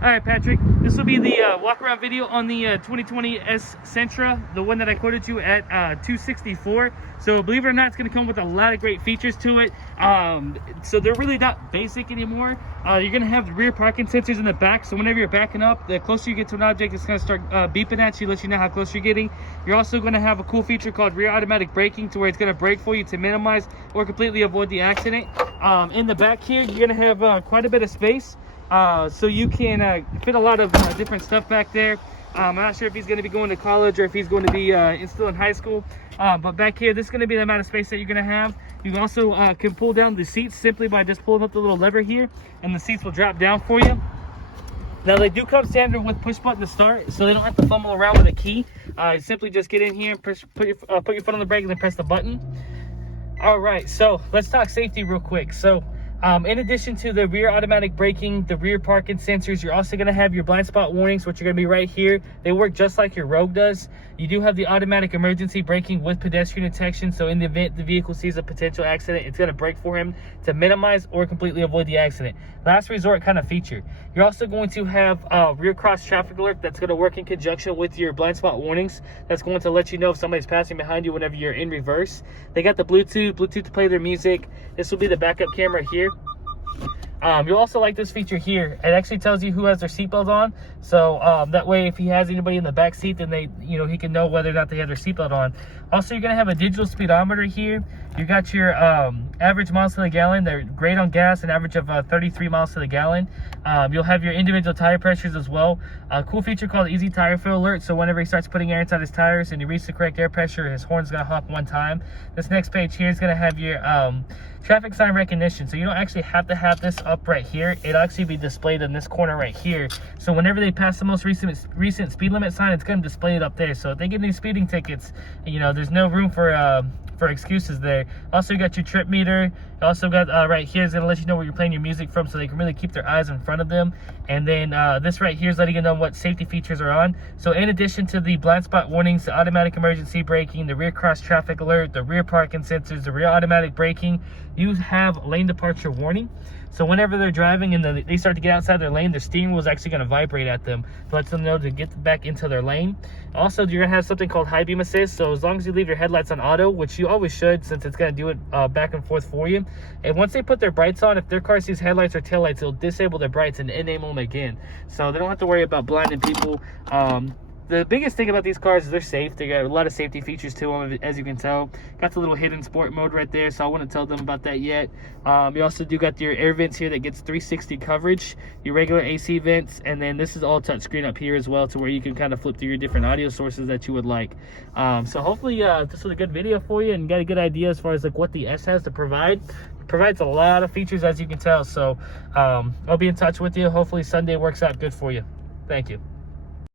All right, Patrick, this will be the walk around video on the 2020 S Sentra, the one that I quoted you at 264. So believe it or not, it's going to come with a lot of great features to it. So they're really not basic anymore. You're going to have the rear parking sensors in the back, so whenever you're backing up, the closer you get to an object, it's going to start beeping at you, let you know how close you're getting. You're also going to have a cool feature called rear automatic braking, to where it's going to brake for you to minimize or completely avoid the accident. In the back here, you're going to have quite a bit of space. So you can fit a lot of different stuff back there. I'm not sure if he's going to be going to college or if he's going to be still in high school. But back here, this is going to be the amount of space that you're going to have. You also can pull down the seats simply by just pulling up the little lever here, and the seats will drop down for you. Now, they do come standard with push button to start, so they don't have to fumble around with a key. Simply just get in here and put your foot on the brake and then press the button. All right, so let's talk safety real quick. So in addition to the rear automatic braking, the rear parking sensors, you're also going to have your blind spot warnings, which are going to be right here. They work just like your Rogue does. You do have the automatic emergency braking with pedestrian detection, so in the event the vehicle sees a potential accident, it's going to brake for him to minimize or completely avoid the accident. Last resort kind of feature. You're also going to have rear cross traffic alert that's going to work in conjunction with your blind spot warnings. That's going to let you know if somebody's passing behind you whenever you're in reverse. They got the Bluetooth to play their music. This will be the backup camera here. You'll also like this feature here. It actually tells you who has their seatbelt on, so that way if he has anybody in the back seat, then he can know whether or not they have their seatbelt on. Also, you're going to have a digital speedometer here. You got your average miles to the gallon. They're great on gas, an average of 33 miles to the gallon. You'll have your individual tire pressures as well. A cool feature called Easy Tire Fill Alert, so whenever he starts putting air inside his tires and you reach the correct air pressure, his horn's going to honk one time. This next page here is going to have your traffic sign recognition, so you don't actually have to have this up right here. It'll actually be displayed in this corner right here, so whenever they pass the most recent speed limit sign, it's going to display it up there. So if they get any speeding tickets, there's no room for excuses there. Also, you got your trip meter. You also got right here is going to let you know where you're playing your music from, so they can really keep their eyes in front of them. And then this right here is letting you know what safety features are on. So in addition to the blind spot warnings, the automatic emergency braking, the rear cross traffic alert, the rear parking sensors, the rear automatic braking, you have lane departure warning. So whenever they're driving and they start to get outside their lane, their steering wheel is actually going to vibrate at them to let them know to get back into their lane. Also, you're going to have something called high beam assist. So as long as you leave your headlights on auto, which you always should, since it's going to do it back and forth for you. And once they put their brights on, if their car sees headlights or taillights, it'll disable their brights and enable them again. So they don't have to worry about blinding people. The biggest thing about these cars is they're safe. They got a lot of safety features to them, as you can tell. Got the little hidden sport mode right there, so I wouldn't tell them about that yet. You also do got your air vents here that gets 360 coverage, your regular AC vents, and then this is all touchscreen up here as well, to where you can kind of flip through your different audio sources that you would like. So hopefully this was a good video for you and got a good idea as far as like what the S has to provide. It provides a lot of features, as you can tell. So I'll be in touch with you. Hopefully Sunday works out good for you. Thank you.